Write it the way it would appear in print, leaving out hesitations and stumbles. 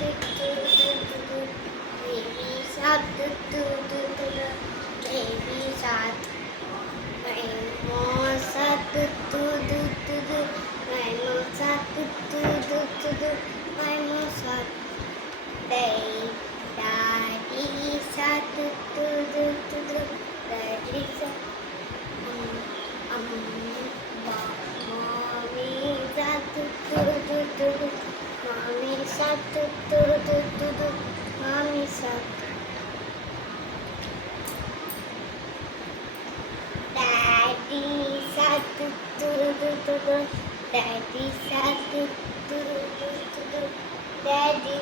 do do do do do. Baby shark do do do do do. Baby shark. Rainbow shark do do do do do. Rainbow shark do do do do do. Rainbow shark. Daddy shark do do do do do. Daddy shark. Mommy shark do do do do do. Mommy shark do do do do do. Mommy shark. Daddy shark do do do do do. Daddy shark do do do do do. Daddy